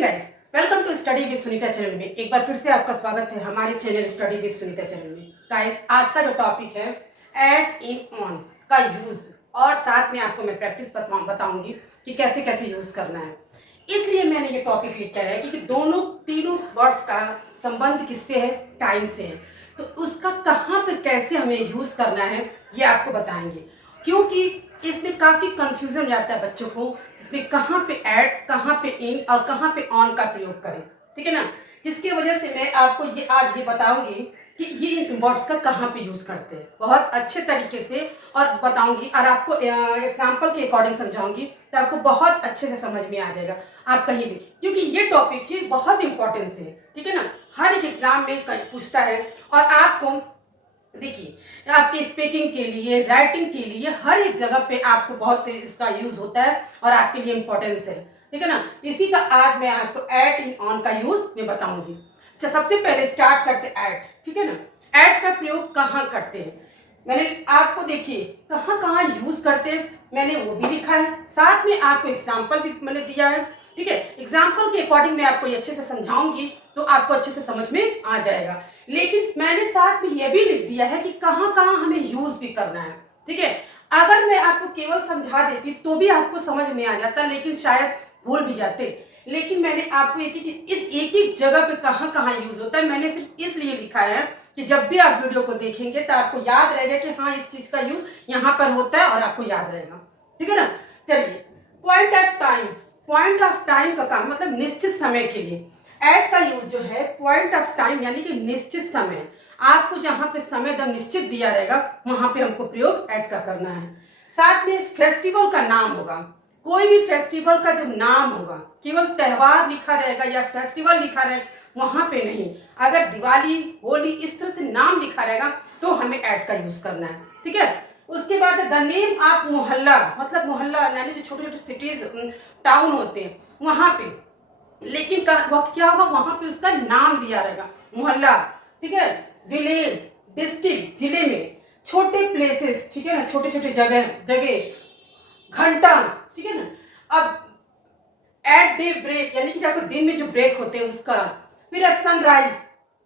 Morning guys, welcome to study with Sunita channel में। एक बार फिर से आपका स्वागत है हमारे channel study with Sunita channel में। गाइस, आज का जो टॉपिक है ऐड इन ऑन का यूज, और साथ में आपको मैं प्रैक्टिस बताऊंगी कि कैसे कैसे यूज करना है। इसलिए मैंने ये टॉपिक लिखा है कि दोनों तीनों वर्ड्स का संबंध किससे है? टाइम से है। तो उसका कहाँ पर कैसे हमें यूज करना है ये आपको बताएंगे, क्योंकि इसमें काफ़ी कंफ्यूजन हो जाता है बच्चों को। इसमें कहाँ पे ऐड, कहाँ पे इन और कहाँ पे ऑन का प्रयोग करें, ठीक है ना। जिसकी वजह से मैं आपको आज ये बताऊंगी कि ये वर्ड्स का कहाँ पे यूज़ करते हैं, बहुत अच्छे तरीके से और बताऊंगी, और आपको एग्जाम्पल के अकॉर्डिंग समझाऊंगी, तो आपको बहुत अच्छे से समझ में आ जाएगा आप कहीं भी, क्योंकि ये टॉपिक ही बहुत इंपॉर्टेंस है, ठीक है ना। हर एक एग्जाम में पूछता है, और आपको देखिए आपके स्पीकिंग के लिए, राइटिंग के लिए, हर एक जगह पे आपको बहुत इसका यूज होता है और आपके लिए इम्पोर्टेंस है, ठीक है ना। इसी का आज मैं आपको ऐड इन ऑन का यूज मैं बताऊंगी। अच्छा, सबसे पहले स्टार्ट करते ऐड, ठीक है ना। ऐड का प्रयोग कहाँ करते हैं, मैंने आपको देखिए कहाँ कहाँ यूज करते हैं, मैंने वो भी लिखा है, साथ में आपको एग्जाम्पल भी मैंने दिया है, ठीक है। एग्जाम्पल के अकॉर्डिंग मैं आपको ये अच्छे से समझाऊंगी तो आपको अच्छे से समझ में आ जाएगा। लेकिन मैंने साथ में ये भी लिख दिया है कि कहाँ कहाँ हमें यूज भी करना है, ठीक है। अगर मैं आपको केवल समझा देती तो भी आपको समझ में आ जाता, लेकिन शायद भूल भी जाते। लेकिन मैंने आपको एक ही चीज, इस एक ही जगह पे कहाँ कहाँ यूज होता है, मैंने सिर्फ इसलिए लिखा है कि जब भी आप वीडियो को देखेंगे तो आपको याद रहेगा कि हाँ, इस चीज का यूज यहाँ पर होता है और आपको याद रहेगा, ठीक है ना। चलिए, point of time. Point of time का काम मतलब निश्चित समय के लिए। ऐड का यूज जो है पॉइंट ऑफ टाइम यानी कि निश्चित समय, आपको जहां पे समय दम निश्चित दिया रहेगा वहां पे हमको प्रयोग ऐड का करना है। साथ में फेस्टिवल का नाम होगा, कोई भी फेस्टिवल का जब नाम होगा, केवल त्योहार लिखा रहेगा या फेस्टिवल लिखा रहेगा वहां पे नहीं, अगर दिवाली, होली इस तरह से नाम लिखा रहेगा तो हमें ऐड का यूज करना है, ठीक है। उसके बाद द नेम ऑफ मोहल्ला, मतलब मोहल्ला यानी जो छोटे छोटे सिटीज, टाउन होते हैं वहां पे, लेकिन वक्त क्या होगा, वहां पे उसका नाम दिया रहेगा, मोहल्ला, ठीक है। विलेज, डिस्ट्रिक्ट, जिले में, छोटे प्लेसेस, ठीक है ना, छोटे छोटे जगह जगह, घंटा, ठीक है ना। अब एट डे ब्रेक यानी कि आपको दिन में जो ब्रेक होते हैं उसका, फिर सनराइज,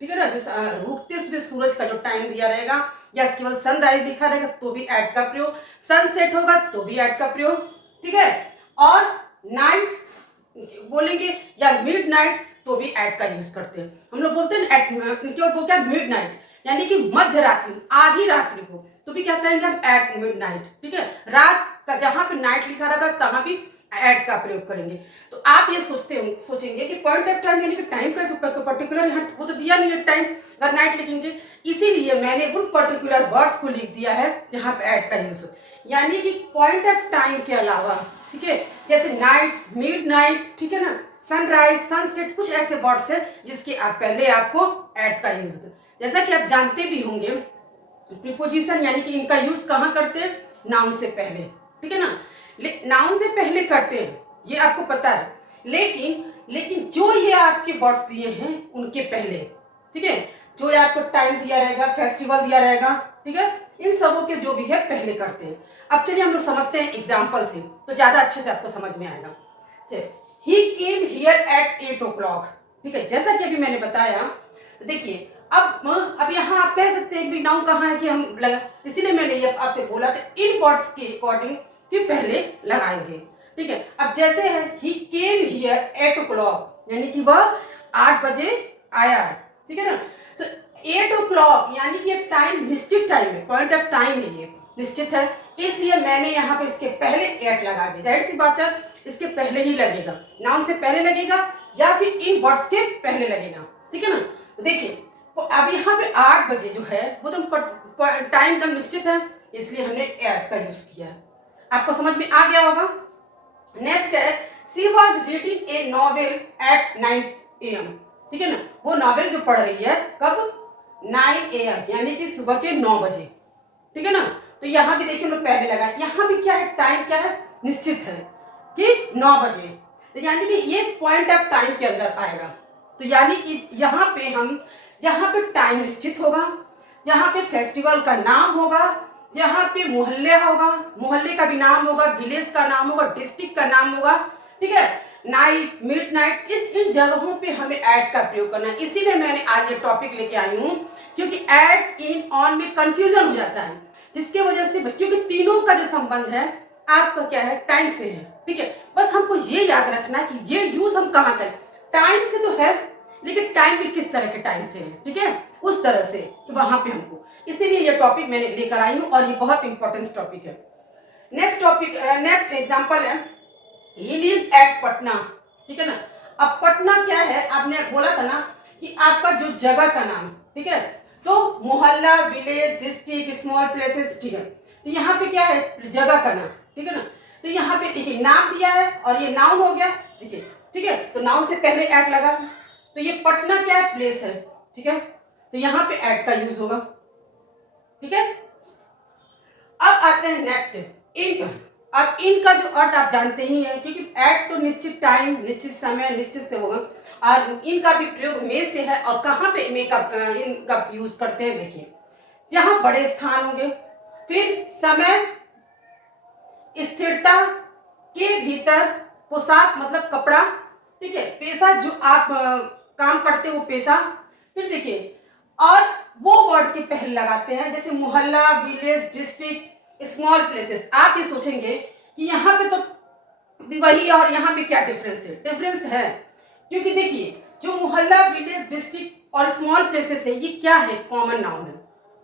ठीक है ना, जो उगते हुए सूरज का जो टाइम दिया रहेगा, या केवल सनराइज लिखा रहेगा तो भी ऐड का प्रयोग, सनसेट होगा तो भी ऐड का प्रयोग, ठीक है। और नाइट बोलेंगे या मिड नाइट तो भी ऐड का यूज करते हैं। हम लोग बोलते हैं केवल वो क्या, मिड नाइट यानी कि मध्य रात्रि, आधी रात्रि को, तो भी क्या करेंगे हम, एट मिड नाइट, ठीक है। रात का जहां पे नाइट लिखा रहेगा तहां भी ऐड का प्रयोग करेंगे। तो आप ये सोचेंगे कि पॉइंट ऑफ टाइम यानी कि टाइम का जो पर्टिकुलर है वो तो दिया नहीं है टाइम, अगर नाइट लिखेंगे, इसीलिए मैंने उन पर्टिकुलर वर्ड्स को लिख दिया है जहां पे ऐड का यूज हो, यानी कि पॉइंट ऑफ टाइम के अलावा, ठीक है, जैसे नाइट, मिड नाइट, ठीक है ना, सनराइज, सनसेट, कुछ ऐसे वर्ड्स है जिसके पहले आपको ऐड का यूज, जैसा कि आप जानते भी होंगे प्रीपोजिशन यानी कि इनका यूज कहाँ करते हैं, नाउन से पहले, ठीक है ना, नाउन से पहले करते हैं, ये आपको पता है। लेकिन जो ये आपके वर्ड्स दिए हैं उनके पहले, ठीक है, जो ये आपको टाइम दिया रहेगा, फेस्टिवल दिया रहेगा, ठीक है, इन सबों के जो भी है पहले करते हैं। अब चलिए हम लोग समझते हैं एग्जाम्पल से, तो ज्यादा अच्छे से आपको समझ में आएगा। चलिए, ही केम हियर एट 8 o'clock, ठीक है, जैसा कि अभी मैंने बताया। देखिए अब यहाँ आप कह सकते हैं कि नाउन कहाँ है कि हम लगा, इसीलिए मैंने ये आपसे बोला था इन वर्ड्स के अकॉर्डिंग कि पहले लगाएंगे, ठीक है। अब जैसे है ही केम हियर 8 o'clock यानी कि वह 8 बजे आया है, ठीक है ना। तो 8 o'clock यानी कि एक टाइम, निश्चित टाइम है, पॉइंट ऑफ टाइम है, ये निश्चित है, इसलिए मैंने यहाँ पे इसके पहले एट लगा दिया। जाहिर सी बात है इसके पहले ही लगेगा, नाउन से पहले लगेगा या फिर इन वर्ड्स के पहले लगेगा, ठीक है ना। तो देखिए अब यहाँ पे 8 बजे जो है वो तो टाइम एकदम निश्चित है, इसलिए हमने एट का यूज किया है। आपको समझ में आ गया होगा। नेक्स्ट है she was reading a novel at 9 AM, ठीक है ना, वो नॉवेल जो पढ़ रही है कब, 9 AM यानी कि सुबह के 9 बजे, ठीक है ना। तो यहाँ भी देखिए हम लोग पहले लगा, यहाँ भी क्या है, टाइम क्या है, निश्चित है कि 9 बजे, तो यानी कि ये पॉइंट ऑफ टाइम के अंदर आएगा। तो यानी कि यहाँ पे हम, जहाँ पे टाइम निश्चित होगा, जहाँ पे फेस्टिवल का नाम होगा, जहाँ पे मोहल्ले होगा, मोहल्ले का भी नाम होगा, विलेज का नाम होगा, डिस्ट्रिक्ट का नाम होगा, ठीक है, नाइट, मिडनाइट, इन जगहों पे हमें एट का प्रयोग करना है। इसीलिए मैंने आज ये टॉपिक लेके आई हूँ, क्योंकि एट, इन, ऑन में कंफ्यूजन हो जाता है, जिसके वजह से, क्योंकि तीनों का जो संबंध है आपका क्या है, टाइम से है। ठीक है, बस हमको ये याद रखना है कि ये यूज हम कहाँ करें। टाइम से तो है, लेकिन टाइम भी किस तरह के टाइम से है, ठीक है, उस तरह से वहां पे हमको, इसीलिए ये टॉपिक मैंने लेकर आई हूँ और ये बहुत इंपॉर्टेंट टॉपिक है। नेक्स्ट टॉपिक, नेक्स्ट एग्जांपल है, ही लिव्स एट पटना। ठीक है ना। अब पटना क्या है, आपने बोला था ना कि आपका जो जगह का नाम, ठीक है, तो मोहल्ला, विलेज, डिस्ट्रिक्ट, स्मॉल प्लेसेस, ठीक है, तो यहाँ पे क्या है, जगह का नाम, ठीक है ना। तो यहाँ पे देखिए नाम दिया है और ये नाउन हो गया, देखिए, ठीक है, तो नाउन से पहले एट लगा, तो ये पटना क्या है, प्लेस है, ठीक है, तो यहाँ पे एट का यूज होगा। ठीक है, अब आते हैं नेक्स्ट इन। अब इन का जो अर्थ आप जानते ही हैं, क्योंकि एट तो निश्चित टाइम, निश्चित समय, निश्चित से होगा, और इन का भी प्रयोग में से है। और कहाँ पे में का इन का यूज करते हैं, देखिए, जहां बड़े स्थान होंगे, फिर समय, स्थिरता के भीतर, पोशाक मतलब कपड़ा, ठीक है, पेशा जो आप काम करते हो वो पेशा, फिर देखिए, और वो वर्ड के पहले लगाते हैं, जैसे मोहल्ला, विलेज, डिस्ट्रिक्ट, स्मॉल प्लेसेस। आप ये सोचेंगे कि यहाँ पे तो भी वही और यहाँ पे क्या डिफरेंस है, डिफरेंस है, क्योंकि देखिए जो मोहल्ला, विलेज, डिस्ट्रिक्ट और स्मॉल प्लेसेस है, ये क्या है, कॉमन नाउन है,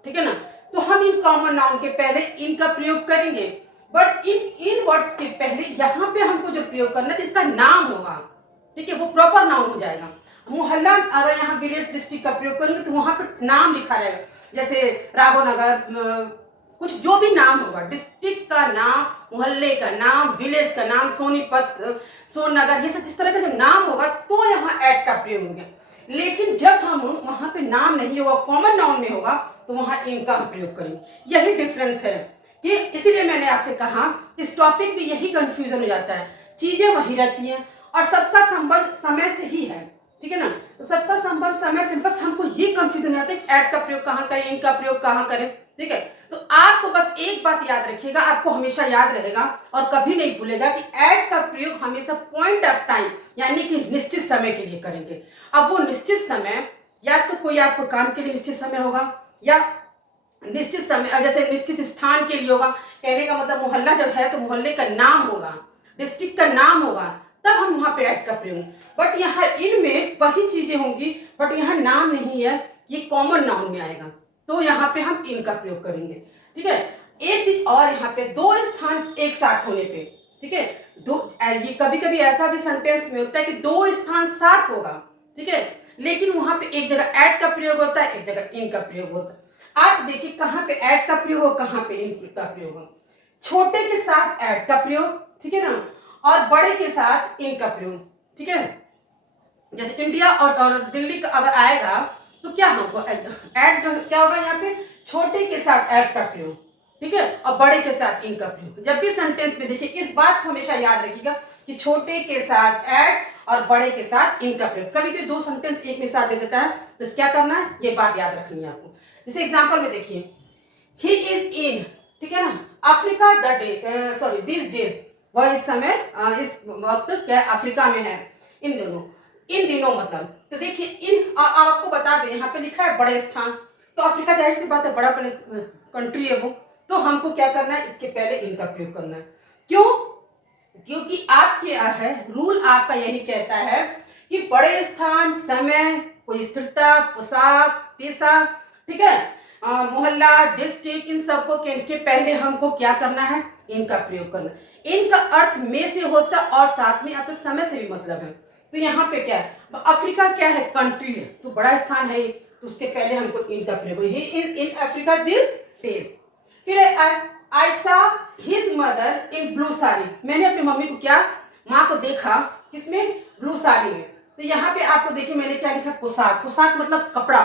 ठीक है ना। तो हम इन कॉमन नाउन के पहले इन का प्रयोग करेंगे, बट इन वर्ड्स के पहले यहाँ पे हमको जो प्रयोग करना है, इसका नाम होगा, ठीक है, वो प्रॉपर नाउन हो जाएगा। मोहल्ला अगर यहाँ विलेज, डिस्ट्रिक्ट का प्रयोग करेंगे तो वहां पर नाम लिखा रहेगा, जैसे राघोनगर, कुछ जो भी नाम होगा, डिस्ट्रिक्ट का नाम, मोहल्ले का नाम, विलेज का नाम, सोनीपत, सोननगर, ये सब इस तरह का जब नाम होगा तो यहाँ एट का प्रयोग हो गया। लेकिन जब हम वहां पे नाम नहीं होगा, कॉमन नाउन में होगा, तो वहां इनका हम प्रयोग करेंगे। यही डिफरेंस है कि इसीलिए मैंने आपसे कहा, इस टॉपिक में यही कंफ्यूजन हो जाता है, चीजें वही रहती हैं और सबका संबंध समय से ही है, ठीक है ना। तो सबका संबंध समय से, बस हमको ये कंफ्यूजन आता है कि ऐड का प्रयोग कहाँ करें, इनका प्रयोग कहाँ करें, ठीक है। तो आपको बस एक बात याद रखिएगा, आपको हमेशा याद रहेगा और कभी नहीं भूलेगा कि ऐड का प्रयोग हमेशा पॉइंट ऑफ टाइम यानी कि निश्चित समय के लिए करेंगे। अब वो निश्चित समय या तो कोई आपको काम के लिए निश्चित समय होगा, या निश्चित समय जैसे निश्चित स्थान के लिए होगा। कहने का मतलब मोहल्ला जब है तो मोहल्ले का नाम होगा, डिस्ट्रिक्ट का नाम होगा, तब हम वहां पे ऐड का प्रयोग। बट यहाँ इनमें वही चीजें होंगी, बट यहाँ नाम नहीं है, ये कॉमन नाउन में आएगा, तो यहाँ पे हम इनका प्रयोग करेंगे, ठीक है। एक चीज और, यहाँ पे दो स्थान एक साथ होने पे, ठीक है, दो, ये कभी कभी ऐसा भी सेंटेंस में होता है कि दो स्थान साथ होगा, ठीक है, लेकिन वहां पे एक जगह ऐड का प्रयोग होता है, एक जगह इन का प्रयोग होता है। आप देखिए कहाँ पे ऐड का प्रयोग हो, कहाँ पे इन का प्रयोग हो। छोटे के साथ ऐड का प्रयोग, ठीक है ना, और बड़े के साथ इन का प्रयोग, ठीक है। जैसे इंडिया और दिल्ली का अगर आएगा तो क्या होगा, ऐड क्या होगा, यहाँ पे छोटे के साथ ऐड का प्रयोग, ठीक है, और बड़े के साथ इन का प्रयोग। जब भी सेंटेंस में देखिए, इस बात को हमेशा याद रखिएगा कि छोटे के साथ ऐड और बड़े के साथ इन का प्रयोग। कभी कभी दो सेंटेंस एक में साथ दे देता है, तो क्या करना है, ये बात याद रखनी है आपको। जैसे एग्जाम्पल में देखिए, ही इज इन, ठीक है ना, Africa the day, sorry this days, वह इस समय इस वक्त क्या अफ्रीका में है, इन दिनों मतलब। तो देखिए इन आपको बता दें, यहाँ पे लिखा है बड़े स्थान, तो अफ्रीका जाहिर सी बात है बड़ा कंट्री है वो, तो हमको क्या करना है, इसके पहले इनका प्रयोग करना है। क्यों? क्योंकि आपके है रूल आपका यही कहता है कि बड़े स्थान, समय, कोई स्थिरता, पोशाक, पेशा, ठीक है, मोहल्ला, डिस्ट्रिक्ट, इन सबको के पहले हमको क्या करना है, इनका प्रयोग करना है। इनका अर्थ में से होता है और साथ में आपके समय से भी मतलब है। तो यहाँ पे क्या है, अफ्रीका क्या है, कंट्री है, तो बड़ा स्थान है, तो उसके पहले हमको इनका प्रयोग, he is in Africa these days. फिर I saw his mother in blue sari, मैंने अपनी मम्मी को क्या, माँ को देखा किसमें, ब्लू साड़ी में। तो यहाँ पे आपको देखिए मैंने क्या लिखा, पोशाक, पोशाक मतलब कपड़ा,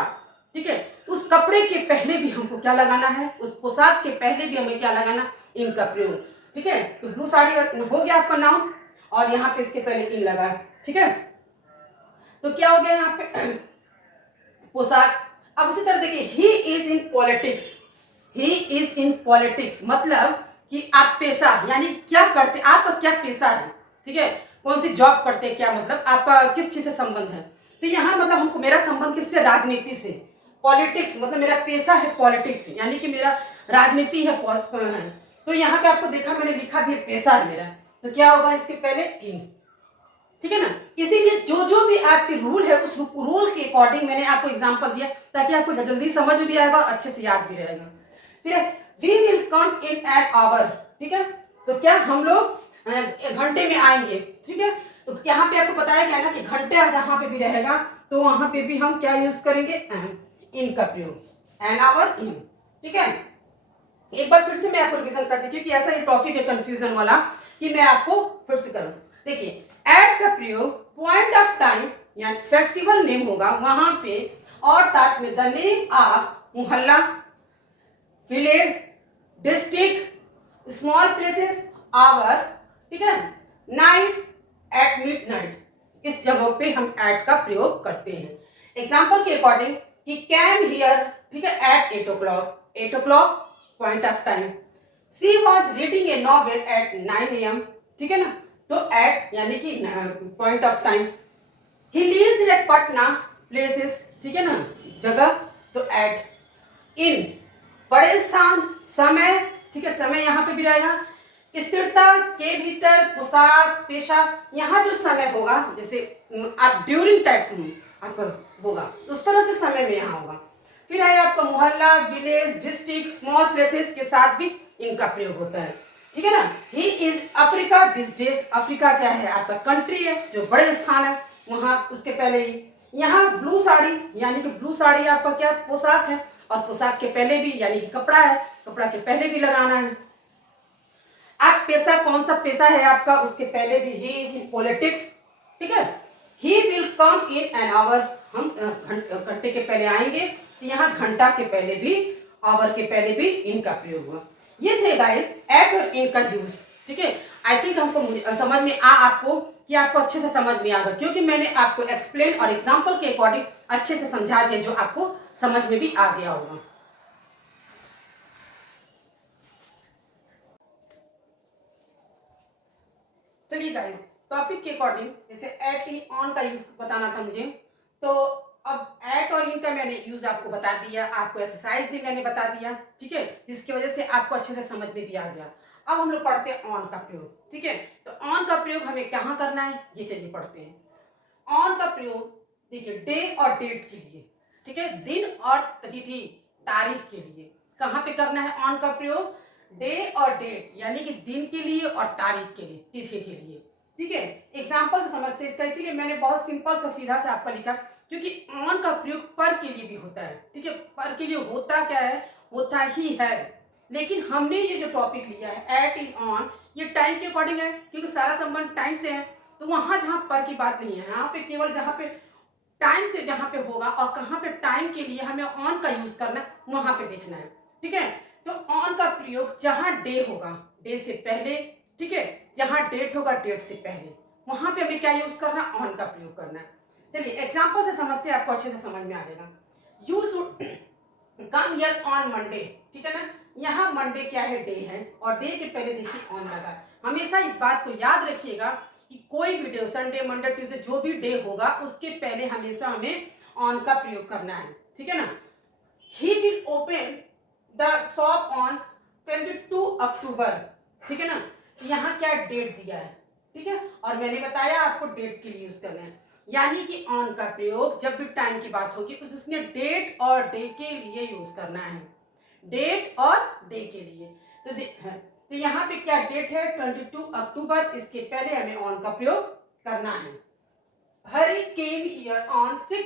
ठीक है, उस कपड़े के पहले भी हमको क्या लगाना है, उस पोशाक के पहले भी हमें क्या लगाना, इनका प्रयोग, ठीक है। तो ब्लू साड़ी हो गया आपका नाउन, और यहाँ पे इसके पहले इन लगा, ठीक है। तो क्या हो गया यहाँ पे पोशाक। अब उसी तरह देखिए, ही is in politics, he is in politics मतलब कि आप पेशा यानी क्या करते, आपका क्या पेशा है, ठीक है। कौन सी जॉब करते हैं, क्या मतलब आपका किस चीज़ से संबंध है। तो यहाँ मतलब हमको मेरा संबंध किससे, राजनीति से, पॉलिटिक्स, मतलब मेरा पेशा है पॉलिटिक्स, यानी कि मेरा राजनीति है। तो यहाँ पे आपको देखा मैंने लिखा भी पेशा है मेरा, तो क्या होगा इसके पहले इन, ठीक है ना। इसीलिए जो जो भी आपके रूल है उस रूल के अकॉर्डिंग मैंने आपको एग्जांपल दिया ताकि आपको जल्दी समझ में भी आएगा और अच्छे से याद भी रहेगा। फिर we will come in an hour, ठीक है, तो क्या हम लोग घंटे में आएंगे, ठीक है। तो यहाँ पे आपको बताया गया ना कि घंटे जहाँ पे भी रहेगा तो वहां पे भी हम क्या यूज करेंगे, इन का प्रयोग, एन आवर इन, ठीक है। एक बार फिर से मैं आपको रिवीजन कर दी क्योंकि ऐसा ये टॉपिक है कंफ्यूजन वाला कि मैं आपको फिर से करूँ। देखिए एट का प्रयोग पॉइंट ऑफ टाइम यानी फेस्टिवल नेम होगा वहां पे, और साथ में the name of mohalla, village, district, small places, hour, ठीक है, नाइट, एट मिडनाइट, इस जगह पे हम एट का प्रयोग करते हैं। एग्जाम्पल के अकॉर्डिंग ही कैम हियर, ठीक है, at 8 o'clock, 8 o'clock point of time. She was reading a novel at 9 AM, ठीक है ना, तो एट यानी कि point of time. He lives at Patna, places, ठीक है ना, जगह, तो एट। इन बड़े स्थान, समय, ठीक है, समय यहाँ पे भी रहेगा। स्थिरता के भीतर, पोशाक, पेशा, यहाँ जो समय होगा जैसे आप ड्यूरिंग टाइम आपका होगा उस तरह से समय में यहाँ होगा। फिर है आपका मोहल्ला, विलेज, डिस्ट्रिक्ट, स्मॉल प्लेसेस के साथ भी इनका प्रयोग होता है, ठीक है ना। He is Africa these days, Africa क्या है आपका कंट्री है जो बड़े स्थान है वहां, उसके पहले ही यहाँ ब्लू साड़ी, यानी कि ब्लू साड़ी आपका क्या पोशाक है, और पोशाक के पहले भी यानी कि कपड़ा है, कपड़ा के पहले भी लगाना है। आप पेशा, कौन सा पेशा है आपका, उसके पहले भी ही इज इन पॉलिटिक्स, ठीक है। He will come in an our, हम घंटे के पहले आएंगे, तो यहाँ घंटा के पहले भी, आवर के पहले भी इनका प्रयोग हुआ। ये थे गाइस एट और इन का यूज, ठीक है। आई थिंक हमको समझ में आपको कि आपको अच्छे से समझ में आएगा क्योंकि मैंने आपको एक्सप्लेन और एग्जाम्पल के अकॉर्डिंग अच्छे से समझा दिया जो आपको समझ में भी आ गया होगा। चलिए गाइस टॉपिक के अकॉर्डिंग जैसे एट इन ऑन का यूज बताना था मुझे, तो अब एट और इन का मैंने यूज आपको बता दिया, आपको एक्सरसाइज भी मैंने बता दिया, ठीक है, जिसकी वजह से आपको अच्छे से समझ में भी आ गया। अब हम लोग पढ़ते हैं ऑन का प्रयोग, ठीक है। तो ऑन का प्रयोग हमें कहाँ करना है ये चलिए पढ़ते हैं। ऑन का प्रयोग देखिए डे और डेट के लिए, ठीक है, दिन और तिथि तारीख के लिए कहाँ पे करना है ऑन का प्रयोग, डे और डेट यानी कि दिन के लिए और तारीख के लिए, तिथि के लिए, ठीक है। एग्जाम्पल से समझते हैं इसका, इसीलिए मैंने बहुत सिंपल सा सीधा से आपका लिखा क्योंकि ऑन का प्रयोग पर के लिए भी होता है, ठीक है। पर के लिए होता क्या है, होता ही है, लेकिन हमने ये जो टॉपिक लिया है एट इन ऑन, ये टाइम के अकॉर्डिंग है क्योंकि सारा संबंध टाइम से है। तो वहां जहां पर की बात नहीं है, यहाँ पे केवल जहां पे टाइम से जहां पे होगा और कहाँ पे टाइम के लिए हमें ऑन का यूज करना है वहां पे देखना है, ठीक है। तो ऑन का प्रयोग जहां डे होगा, डे से पहले, ठीक है, जहां डेट होगा डेट से पहले, वहां पे हमें क्या यूज करना है, ऑन का प्रयोग करना है। चलिए एग्जांपल से समझते हैं, आपको अच्छे से समझ में आ जाएगा। You should come here on Monday, ठीक है ना, यहाँ मंडे क्या है, डे है, और डे के पहले देखिए ऑन लगा है। हमेशा इस बात को याद रखिएगा कि कोई भी डे, संडे, मंडे, ट्यूसडे, जो भी डे होगा उसके पहले हमेशा हमें ऑन का प्रयोग करना है, ठीक है ना। He will open the shop on 22 अक्टूबर, ठीक है ना, यहाँ क्या डेट दिया है, ठीक है, और मैंने बताया आपको डेट के लिए यूज करना है, यानी कि ऑन का प्रयोग जब भी टाइम की बात होगी उसमें डेट और डे के लिए यूज करना है, डेट और डे के लिए। तो यहाँ पे क्या डेट है 22 अक्टूबर, इसके पहले हमें ऑन का प्रयोग करना है। हरी केम हियर ऑन 6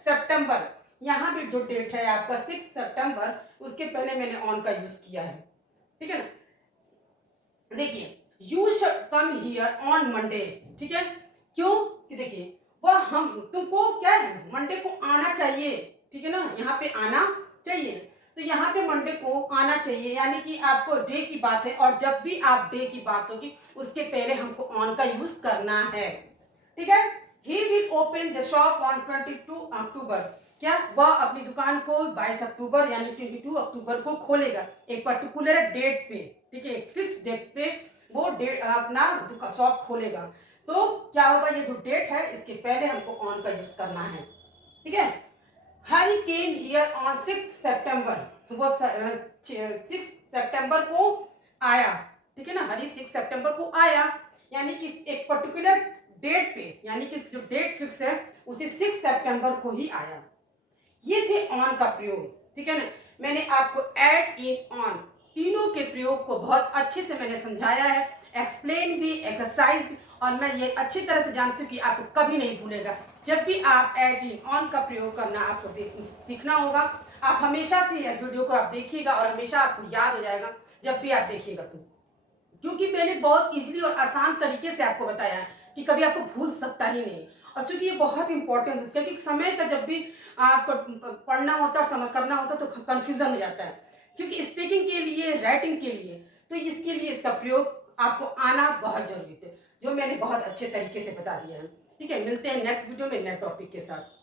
सितंबर, यहाँ पे जो डेट है आपका 6 सितंबर, उसके पहले मैंने ऑन का यूज किया है, ठीक है ना। देखिए you should come here on Monday, ठीक है, क्यों कि देखिए वह हम तुमको क्या है मंडे को आना चाहिए, ठीक है ना, यहाँ पे आना चाहिए, तो यहाँ पे मंडे को आना चाहिए यानी कि आपको डे की बात है, और जब भी आप डे की बात होगी उसके पहले हमको ऑन का यूज करना है, ठीक है। He will open the shop on 22 अक्टूबर, क्या वह अपनी दुकान को 22 अक्टूबर यानी 22 अक्टूबर को खोलेगा, एक पर्टिकुलर डेट पे, ठीक है, एक फिक्स डेट पे वो डेट अपना शॉप खोलेगा। तो क्या होगा, ये जो डेट है इसके पहले हमको ऑन का यूज करना है, ठीक है। हरी केम हियर ऑन 6 सितंबर, वो 6 सितंबर को आया, ठीक है ना। हरी 6 सितंबर को आया, यानी कि एक पर्टिकुलर डेट पे, यानी कि जो डेट फिक्स है उसे 6 सितंबर को ही आया। ये थे ऑन का प्रयोग, ठीक है ना। मैंने आपको एट, इन, ऑन तीनों के प्रयोग को बहुत अच्छे से मैंने समझाया है, एक्सप्लेन भी, एक्सरसाइज भी, और मैं ये अच्छी तरह से जानती हूँ कि आपको कभी नहीं भूलेगा। जब भी आप एट, इन, ऑन का प्रयोग करना आपको सीखना होगा, आप हमेशा से यह वीडियो को आप देखिएगा और हमेशा आपको याद हो जाएगा जब भी आप देखिएगा तो, क्योंकि मैंने बहुत इजीली और आसान तरीके से आपको बताया है कि कभी आपको भूल सकता ही नहीं। और चूंकि ये बहुत इंपॉर्टेंट है, क्योंकि समय का जब भी आपको पढ़ना होता है और समझ करना होता है तो कंफ्यूजन हो जाता है, क्योंकि स्पीकिंग के लिए, राइटिंग के लिए, तो इसके लिए इसका प्रयोग आपको आना बहुत जरूरी है, जो मैंने बहुत अच्छे तरीके से बता दिया है। ठीक है, मिलते हैं नेक्स्ट वीडियो में नए टॉपिक के साथ।